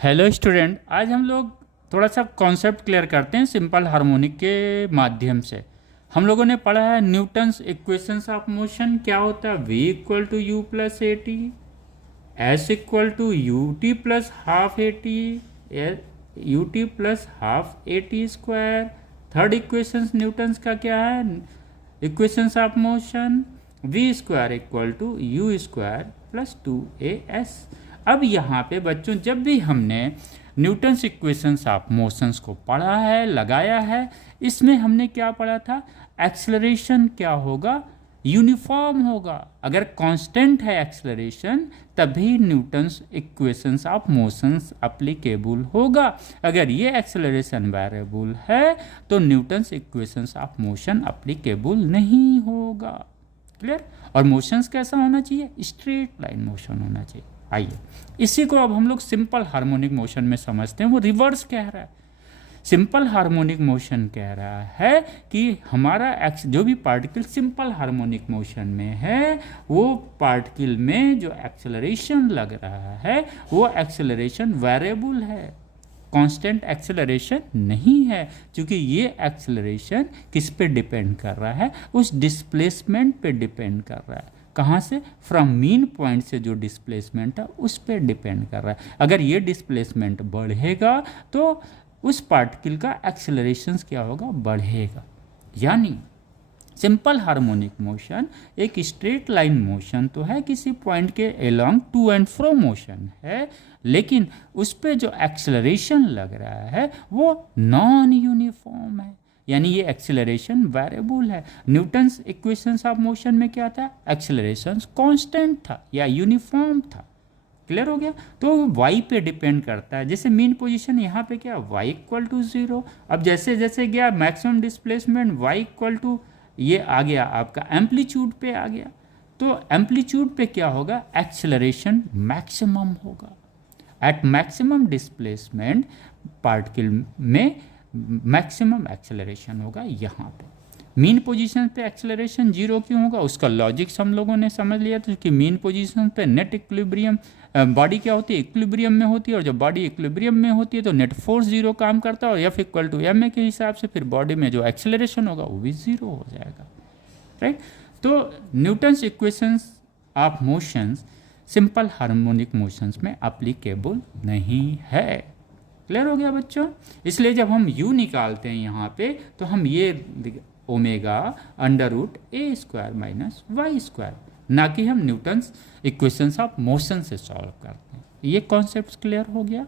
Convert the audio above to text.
Hello student, आज हम लोग थोड़ा सा कॉन्सेप्ट क्लियर करते हैं सिंपल हार्मोनिक के माध्यम से। हम लोगों ने पढ़ा है न्यूटन्स इक्वेशंस ऑफ मोशन। क्या होता है? v equal to U plus A T, S equal to U T plus half A T, U T plus half A T square. Third equations Newton's का क्या है? Equations of motion v square equal to U square plus two A S. अब यहाँ पे बच्चों, जब भी हमने न्यूटन्स इक्वेशंस ऑफ मोशंस को पढ़ा है, लगाया है, इसमें हमने क्या पढ़ा था? एक्सेलरेशन क्या होगा? यूनिफॉर्म होगा। अगर कांस्टेंट है एक्सेलरेशन, तभी Newton's equations of motions applicable होगा। अगर ये एक्सेलरेशन वेरिएबल है तो Newton's equations of motion applicable नहीं होगा। क्लियर? और मोशंस कैसा होना चाहिए? स्ट्रेट लाइन मोशन होना चाहिए। आइए, इसी को अब हम लोग सिंपल हार्मोनिक मोशन में समझते हैं। वो रिवर्स कह रहा है। सिंपल हार्मोनिक मोशन कह रहा है कि हमारा जो भी पार्टिकल सिंपल हार्मोनिक मोशन में है, वो पार्टिकल में जो एक्सेलरेशन लग रहा है वो एक्सेलरेशन वेरिएबल है, कांस्टेंट एक्सेलरेशन नहीं है। क्योंकि ये एक्सेलरेशन किस पे डिपेंड कर रहा है? उस डिस्प्लेसमेंट पे डिपेंड कर रहा है। कहाँ से? फ्रॉम मीन पॉइंट से जो डिस्प्लेसमेंट है उस पर डिपेंड कर रहा है। अगर ये डिस्प्लेसमेंट बढ़ेगा तो उस पार्टिकल का एक्सेलरेशन क्या होगा? बढ़ेगा। यानी सिंपल हार्मोनिक मोशन एक स्ट्रेट लाइन मोशन तो है, किसी पॉइंट के along to and fro motion है, लेकिन उस पर जो एक्सेलरेशन लग रहा है वो नॉन यूनिफॉर्म है। यानी ये एक्सेलरेशन वेरिएबल है। न्यूटन्स इक्वेशंस ऑफ मोशन में क्या था? एक्सेलरेशन कांस्टेंट था या यूनिफॉर्म था। क्लियर हो गया? तो y पे डिपेंड करता है। जैसे मीन पोजीशन यहाँ पे क्या? y equal to 0। अब जैसे जैसे गया maximum displacement y equal to, ये आ गया आपका एम्पलीट्यूड पे आ गया। तो एम्पलीट्यूड पे क्या होगा? एक्सेलरेशन मैक्सिमम होगा। एट मैक्सिमम डिस्प्लेसमेंट पार्टिकल में मैक्सिमम एक्सेलरेशन होगा यहाँ पे। मीन पोजीशन पे एक्सेलरेशन 0 क्यों होगा? उसका लॉजिक्स हम लोगों ने समझ लिया था कि मीन पोजीशन पे नेट इक्विलिब्रियम, बॉडी क्या होती है? इक्विलिब्रियम में होती है, और जब बॉडी इक्विलिब्रियम में होती है तो नेट फोर्स 0 काम करता है, और F equal to M A के हिसाब से फिर बॉडी में जो एक्सेलरेशन होगा वो भी 0 हो जाएगा। राइट? तो Newton's equations of motions simple harmonic motions में अप्लीकेबल नहीं है। क्लियर हो गया बच्चों? इसलिए जब हम u निकालते हैं यहाँ पे, तो हम ये ओमेगा अंडर रूट ए स्क्वायर माइनस वाई स्क्वायर, ना कि हम न्यूटन्स इक्वेशंस ऑफ मोशन से सॉल्व करते हैं। ये कॉन्सेप्ट क्लियर हो गया?